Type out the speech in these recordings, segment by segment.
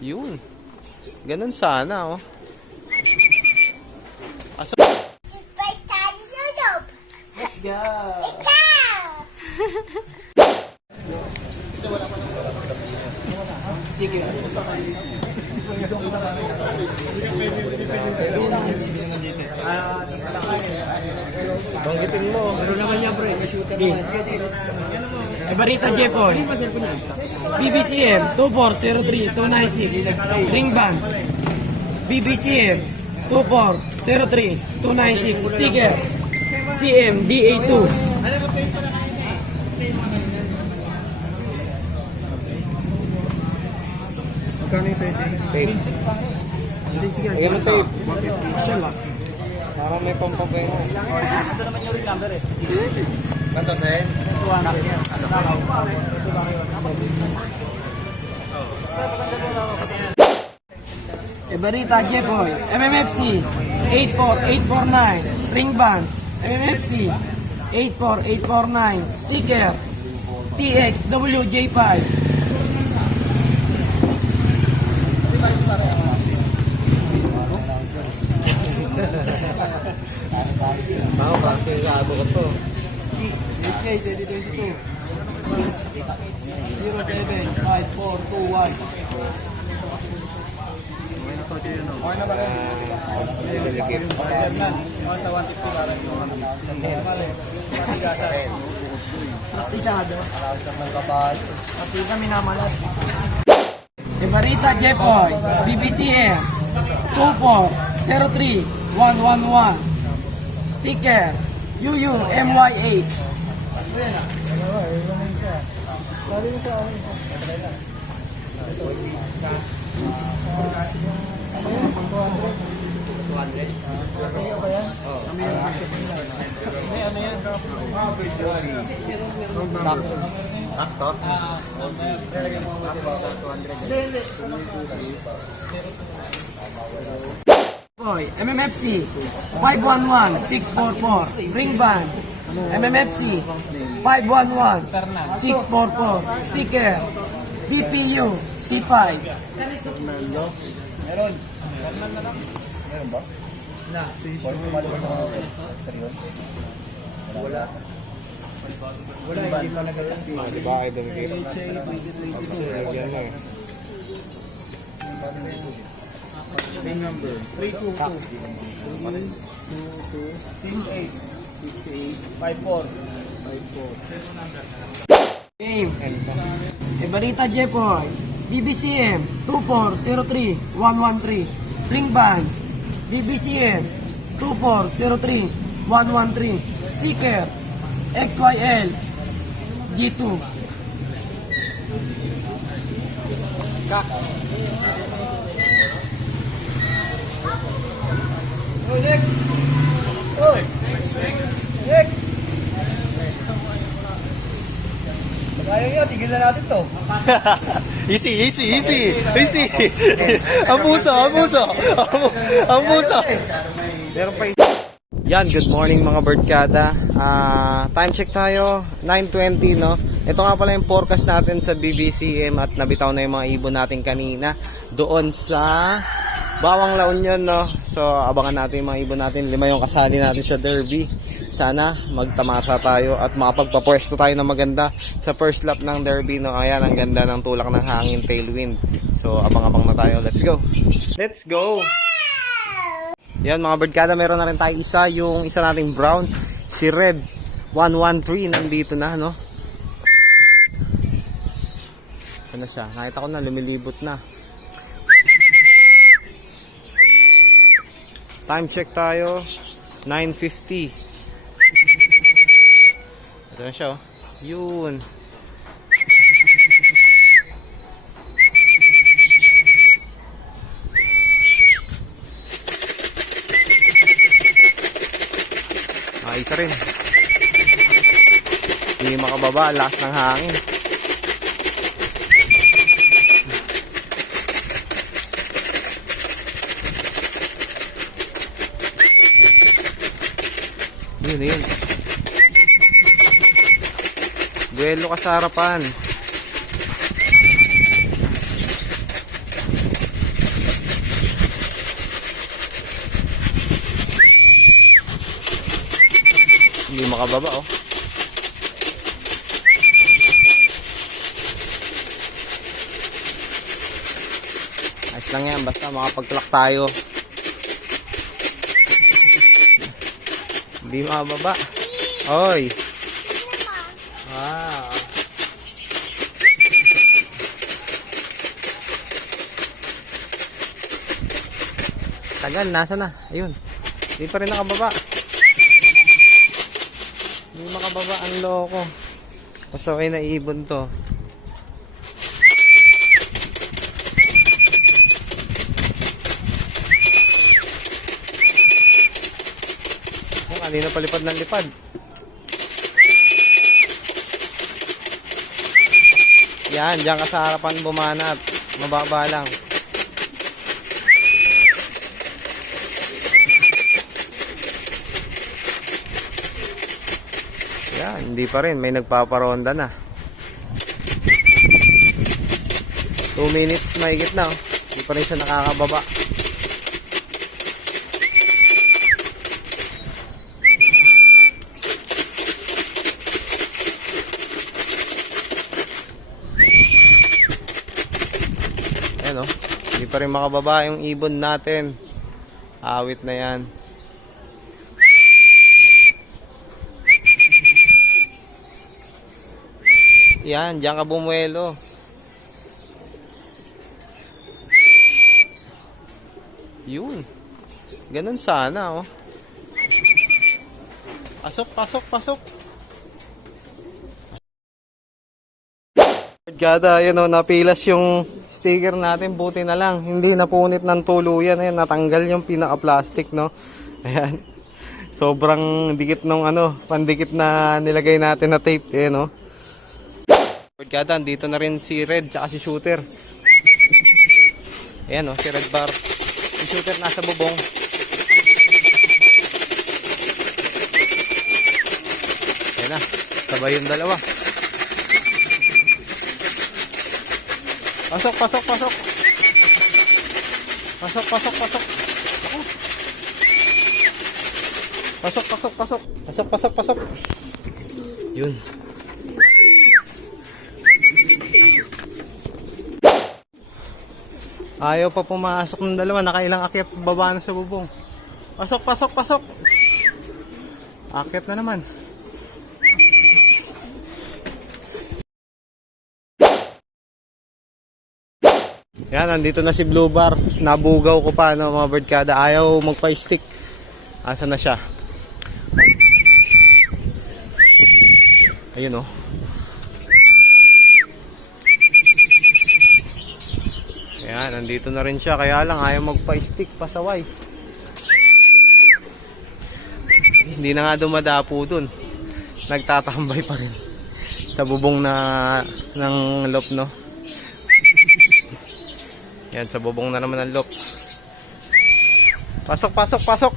Yun. Ganun sana, oh. Asa? Let's go! Sticky. Banggitin mo. Pero naman niya, bro. Game. Ibarita Jepoy. BBCM 2403-296. Ring band. BBCM 2403-296. Sticker. CM DA2. Magkano yung sa'yo, Jay? Tape. Hindi, sige. Lagyan mo tape. Isa lang. Parang may pampapay mo. Kanto, Sen? Ibarita Jepoy. MMFC 84849. Ring band. MMFC 84849. Sticker. TXWJ5. Ako, kasi sabi ko to. CK 2022. 075421. Okay na ba rin? Praktisado. Pati kami namalas. Ibarita Jepoy. BBCM 2403-111. Sticker UUMY8. Actor? Boy, MMFC 511644. Ring band. MMFC 511644. Sticker BPU C5. Meron. Meron ba? Na, wala. Wala, hindi pa nagalalang. Di ba kayo dumikit? Yan lang. Ring number. 322. Game. Ibarita Jepoy. BBCM 2403-113. Ring band. BBCM 2403-113. Sticker XYL G2. Oh, next. Oh, next. Ayaw nyo, tigil na natin to. Easy. Ang puso. Meron pa yan, good morning mga birdkada. Time check tayo, 9:20, no? Ito nga pala yung forecast natin sa BBCM at nabitaw na yung mga ibon natin kanina doon sa Bawang La Union, no? So, abangan natin yung mga ibon natin. 5 yung kasali natin sa derby. Sana magtamasa tayo at makapagpapwesto tayo ng maganda sa first lap ng derby, no? Ayan, ang ganda ng tulak ng hangin, tailwind. So, abang-abang na tayo. Let's go! Let's go! Yan mga birdkada, meron na rin tayo isa, yung isa nating brown, si Red 113, nandito na, no? Ano siya? Nakita ko na, lumilibot na. Time check tayo, 9:50. Ito na siya, oh. Yun. Isa rin. Hindi makababa, lakas ng hangin. Yun. Buwelo ka sa harapan. Hindi makababa, oh. Ayos lang yan, basta makapag-clock tayo. Hindi makababa. Oy. Wow. Tagal, nasa na? Ayun. Hindi pa rin nakababa. Hindi makababa, ang loko. Pasaway na ibon to. Oh, kanina palipad ng lipad. Yan, diyan ka sa harapan bumanat. Mababa lang. Yan, hindi pa rin. May nagpaparonda na. 2 minutes mahigit na. Oh. Hindi pa rin siya nakakababa. Ayan oh. Hindi pa rin makababa yung ibon natin. Awit na yan. Yan, diyan ka bumuelo. Yun. Ganun sana, oh. Pasok, pasok, pasok. Gada, ayan oh, napilas yung sticker natin. Buti na lang. Hindi napunit ng tuluyan. Ayan, natanggal yung pinaka-plastic, no? Ayan. Sobrang dikit nung pandikit na nilagay natin na tape. Ayan, oh. Gada, dito na rin si Red tsaka si Shooter. Ayan oh, si Red Bar. Si Shooter nasa bubong. Ayan na, sabay yung dalawa. Pasok, pasok, pasok. Pasok, pasok, pasok. Ako. Pasok, pasok, pasok. Pasok, pasok, pasok. Yun. Ayaw pa pumasok ng dalawa, nakailang akyat baba na sa bubong. Pasok, pasok, pasok. Akyat na naman. Yan, nandito na si Blue Bar. Nabugaw ko pa, mga birdkada. Ayaw magpa-stick. Asa na siya? Ayun oh. Ayan, nandito na rin siya. Kaya lang, ayaw magpa-stick, pasaway. Hindi na nga dumadapo dun. Nagtatambay pa rin. Sa bubong ng lop, no? Yan, sa bubong na naman ng lop. Pasok, pasok, pasok!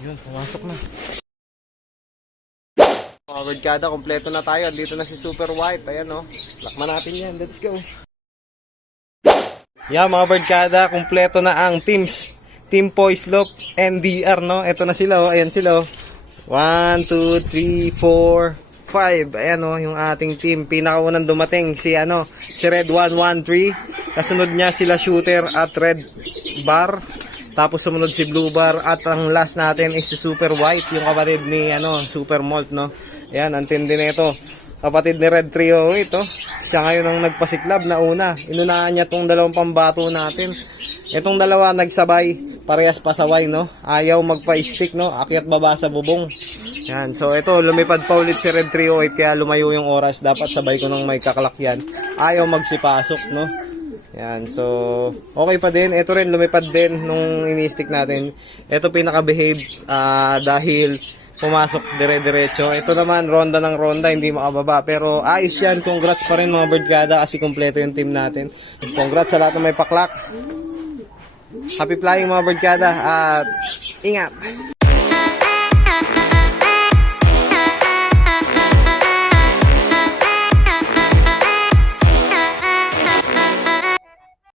Yun, pumasok na. Mga birdkada, kompleto na tayo. Dito na si Super White. Ayan o. Lakman natin yan. Let's go. Yan mga birdkada, kompleto na ang teams. Team Poislop, NDR, no? Ito na sila o. Ayan sila o. 1, 2, 3, 4, 5. Ayan o, yung ating team. Pinakaunang dumating si Red 113. Kasunod niya sila Shooter at Red Bar. Tapos sumunod si Blue Bar at ang last natin is si Super White, yung kapatid ni Super Malt, no. Ayan, ang tindi nito. Kapatid ni Red 308, oh. Siya ngayon ang nagpasiklab na una. Inunahan niya tong dalawang pambato natin. Itong dalawa nagsabay, parehas pasaway, no. Ayaw magpa-stick, no. Akyat baba sa bubong. Yan, so ito lumipad pa ulit si Red 308 kaya lumayo yung oras. Dapat sabay ko nang may kakalak yan. Ayaw magsipasok, no. Yan, so okay pa din. Ito rin lumipad din nung ini-stick natin. Ito pinaka-behave dahil pumasok dire-diretso. Ito naman ronda ng ronda, hindi makababa. Pero ayos yan. Congrats pa rin mga birdkada kasi kompleto yung team natin. Congrats sa lahat ng may paklak. Happy flying mga birdkada at ingat!